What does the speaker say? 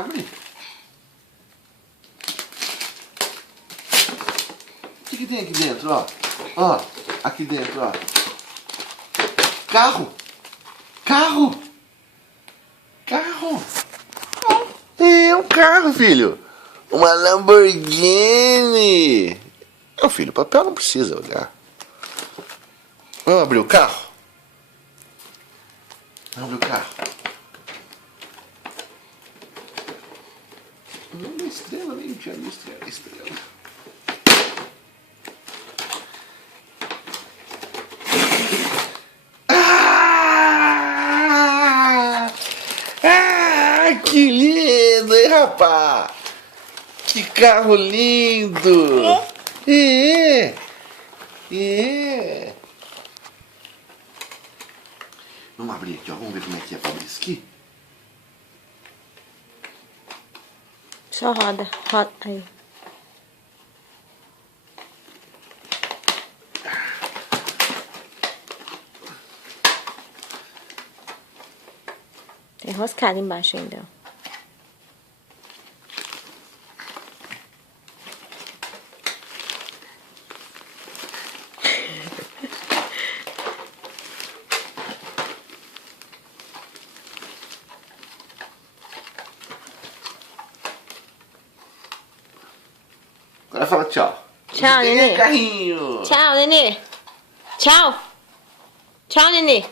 Abre. O que tem aqui dentro, ó? Ó, aqui dentro, ó. Carro. Carro. Carro. É um carro, filho. Uma Lamborghini. Meu filho, o papel não precisa olhar. Vamos abrir o carro? Vamos abrir o carro. Não, estrela, nem tinha visto estrela. Que lindo, hein, rapaz? Que carro lindo! É. Vamos abrir aqui, ó. Vamos ver como é que é pra abrir isso aqui. Só roda. Roda aí. Tem enroscado embaixo ainda, ó. Agora fala tchau. Tchau, Nenê. Carrinho. Tchau, Nenê. Tchau. Tchau, Nenê.